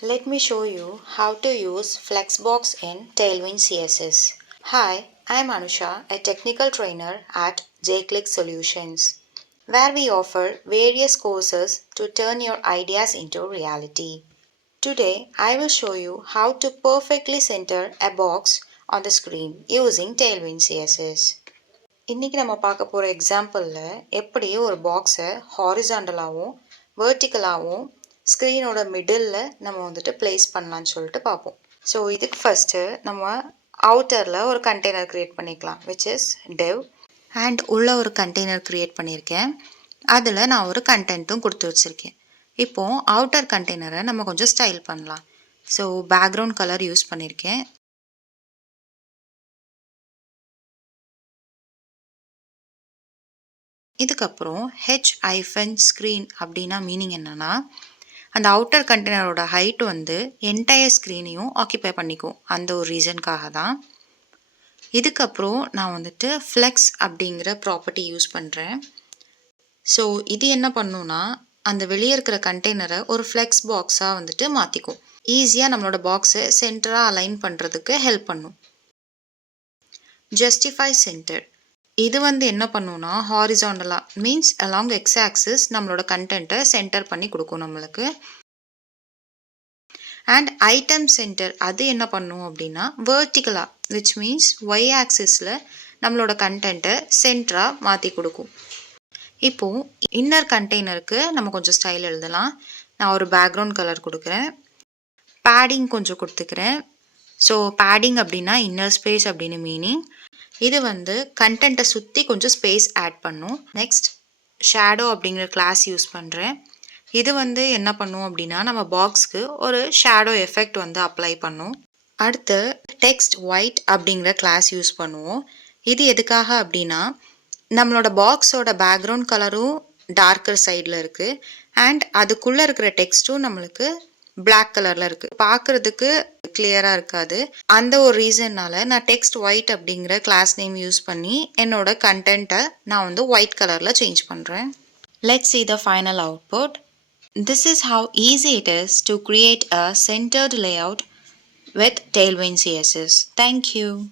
Let me show you how to use Flexbox in Tailwind CSS. Hi, I am Anusha, a technical trainer at JClick Solutions, where we offer various courses to turn your ideas into reality. Today, I will show you how to perfectly center a box on the screen using Tailwind CSS. இன்னைக்கு நம்ம பார்க்க போகிற எக்ஸாம்பிளில் எப்படி ஒரு பாக்ஸை ஹாரிசாண்டலாகவும் வேர்ட்டிக்கலாகவும் ஸ்க்ரீனோட middle நம்ம place பண்ணலான்னு சொல்லிட்டு பார்ப்போம். ஸோ இதுக்கு ஃபஸ்ட்டு நம்ம அவுட்டரில் ஒரு கண்டெய்னர் க்ரியேட் பண்ணிக்கலாம், விச் இஸ் டெவ். அண்ட் உள்ள ஒரு கண்டெய்னர் க்ரியேட் பண்ணியிருக்கேன். அதில் நான் ஒரு கண்டென்ட்டும் கொடுத்து வச்சுருக்கேன். இப்போது அவுட்டர் கண்டெய்னரை நம்ம கொஞ்சம் ஸ்டைல் பண்ணலாம். ஸோ பேக்ரவுண்ட் கலர் யூஸ் பண்ணியிருக்கேன். இதுக்கப்புறம் h-screen அப்படின்னா மீனிங் என்னென்னா, அந்த அவுட்டர் கண்டெய்னரோட ஹைட் என்டையர் ஸ்க்ரீனையும் ஆக்கியபை பண்ணிக்கும். அந்த ஒரு ரீசனுக்காக தான். இதுக்கப்புறம் நான் ஃப்ளெக்ஸ் அப்படிங்கிற ப்ராப்பர்ட்டி யூஸ் பண்ணுறேன். ஸோ இது என்ன பண்ணுன்னா, அந்த வெளியே இருக்கிற கண்டெய்னரை ஒரு ஃப்ளெக்ஸ் பாக்ஸாக மாற்றிக்கும். ஈஸியாக நம்மளோட பாக்ஸை சென்டராக அலைன் பண்ணுறதுக்கு ஹெல்ப் பண்ணும். ஜஸ்டிஃபை சென்டர் இது என்ன பண்ணுன்னா, ஹாரிசாண்டலாக மீன்ஸ் அலாங் எக்ஸ் ஆக்சிஸ் நம்மளோட கண்டென்ட்டை சென்டர் பண்ணி கொடுக்கும் நம்மளுக்கு. அண்ட் ஐட்டம் சென்டர் அது என்ன பண்ணும் அப்படின்னா, வேர்ட்டிக்கலாக விச் மீன்ஸ் ஒய் ஆக்சிஸில் நம்மளோட கண்டென்ட்டை சென்டராக மாற்றி கொடுக்கும். இப்போது இன்னர் கண்டெய்னருக்கு நம்ம கொஞ்சம் ஸ்டைல் எழுதலாம். நான் ஒரு பேக்ரவுண்ட் கலர் கொடுக்குறேன். பேடிங் கொஞ்சம் கொடுத்துக்கிறேன். ஸோ பேடிங் அப்படின்னா இன்னர் ஸ்பேஸ் அப்படின்னு மீனிங். இது கண்டென்ட்டை சுற்றி கொஞ்சம் ஸ்பேஸ் ஆட் பண்ணும். நெக்ஸ்ட் ஷேடோ அப்படிங்கிற கிளாஸ் யூஸ் பண்ணுறேன். இது என்ன பண்ணும் அப்படின்னா, நம்ம பாக்ஸ்க்கு ஒரு ஷேடோ எஃபெக்ட் அப்ளை பண்ணும். அடுத்து டெக்ஸ்ட் ஒயிட் அப்படிங்கிற கிளாஸ் யூஸ் பண்ணுவோம். இது எதுக்காக அப்படின்னா, நம்மளோட பாக்ஸோட பேக்ரவுண்ட் கலரும் டார்க்கர் சைடில் இருக்குது. அண்ட் அதுக்குள்ளே இருக்கிற டெக்ஸ்ட்டும் நம்மளுக்கு பிளாக் கலரில் இருக்குது. பார்க்குறதுக்கு கிளியராக இருக்காது. அந்த ஒரு ரீசன்னால நான் டெக்ஸ்ட் ஒயிட் அப்படிங்கிற கிளாஸ் நேம் யூஸ் பண்ணி என்னோட கண்டென்ட்டை நான் ஒயிட் கலரில் சேஞ்ச் பண்ணுறேன். Let's see the final output. This is how easy it is to create a centered layout with Tailwind CSS. Thank you.